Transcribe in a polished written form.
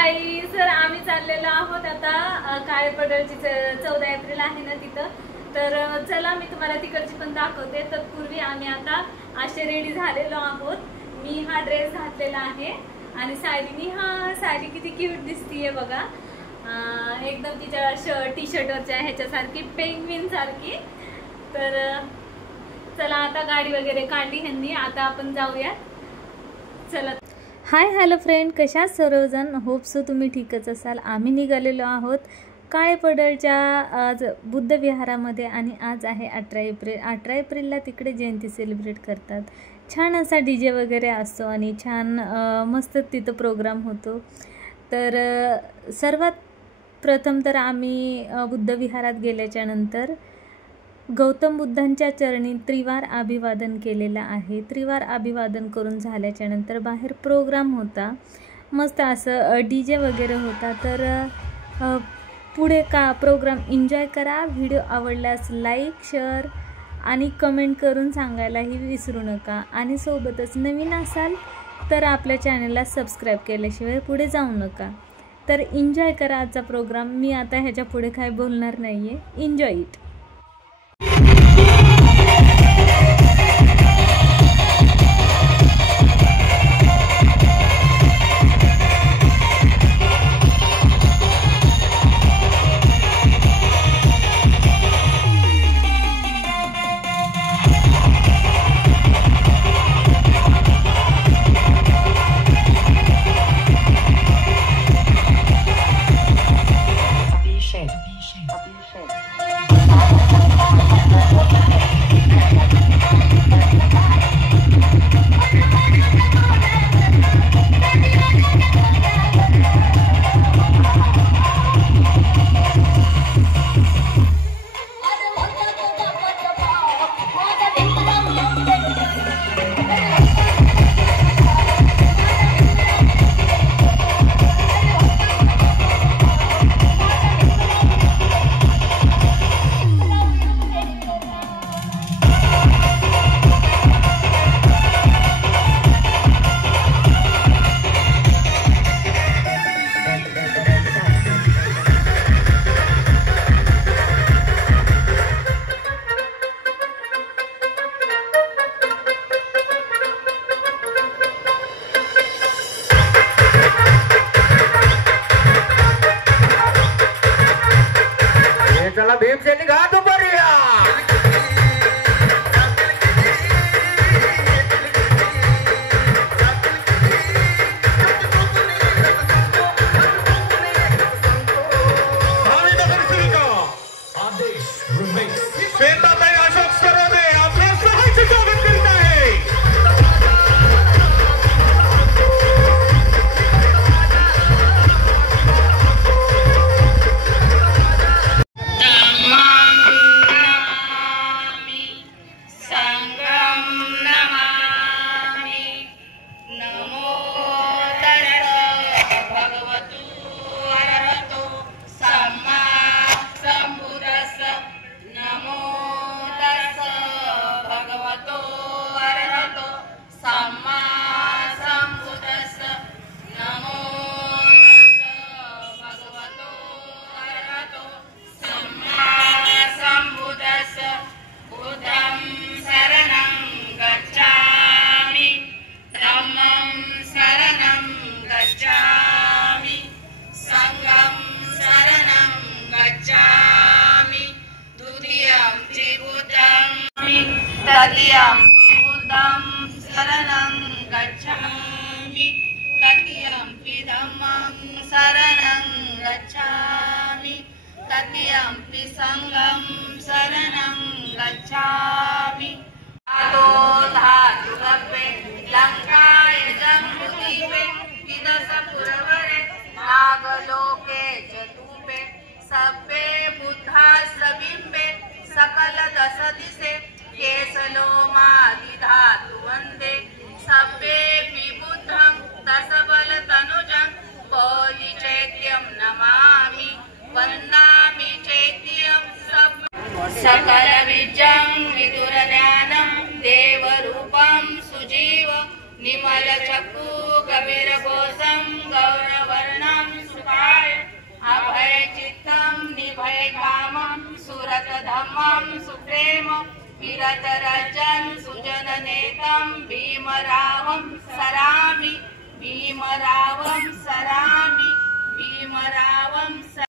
गाई सर आम्ही चाललेलो आहोत आता काळेपडळची 14 एप्रिल आहे ना तिथं, तर चला मी तुम्हाला तिकडची पण दाखवते। तत्पूर्वी आम्ही आता असे रेडी झालेलो आहोत। मी हा ड्रेस घातलेला आहे आणि साडी किती क्यूट दिसतीये बघा, एकदम तिच्या टी शर्टवरच्या ह्याच्यासारखी पेंग्विन सारखी। तर चला आता गाडी वगैरे काढली ह्यांनी, आता आपण जाऊया चला। हाय हॅलो फ्रेंड, कशा सर्वजण, होप सो तुम्ही ठीकच असाल। आम्ही निघालेलो आहोत काळेपडळच्या आज बुद्ध विहारामध्ये आणि आज आहे 18 एप्रिल। 18 एप्रिलला तिकडे जयंती सेलिब्रेट करतात। छान असा डीजे वगैरे असतो आणि छान मस्त तिथं प्रोग्राम होतो। तर सर्वात प्रथम तर आम्ही बुद्ध विहारात गेल्याच्या नंतर गौतम बुद्धांच्या चरणी त्रिवार अभिवादन केलेलं आहे। त्रिवार अभिवादन करून झाल्याच्या नंतर बाहेर प्रोग्राम होता, मस्त असं डीजे वगैरे होता। तर पुढे का प्रोग्राम एन्जॉय करा। व्हिडिओ आवडल्यास लाईक शेअर आणि कमेंट करून सांगायलाही विसरू नका आणि सोबतच नवीन असाल तर आपल्या चॅनलला सबस्क्राईब केल्याशिवाय पुढे जाऊ नका। तर एन्जॉय करा आजचा प्रोग्राम। मी आता ह्याच्या पुढे काय बोलणार नाही आहे, एन्जॉय इट। चला भीम से निगाह तो बढ़िया। अशोक सरोदे आपल्या सहाय्य स्वागत करीत आहे। तदीयं बुद्धं शरणं गच्छामि, तदीयंपि धम्मं शरणं गच्छामि, तदीयंपि संघं शरणं गच्छामि। आदो धातु गप्पे लंकाय जम्बुदीपे विदसपुरवरे नागलोके चतुपे सभ्ये बुद्धा सबिंबे सकल दश दिशे केसलो मादि धातु वंदे सभ्ये विबुद्धं दशबल तनुजं पौली चैत्यं नमामि वन्दामि चैत्यं सकल विजं विदुर ज्ञानं देवरूपं सुजीव निमल चक्षु कबीर घोषं अभयकामं सुरतधम्मं सुप्रेम विरतरजन् सुजननेतं भीमरावं सरामि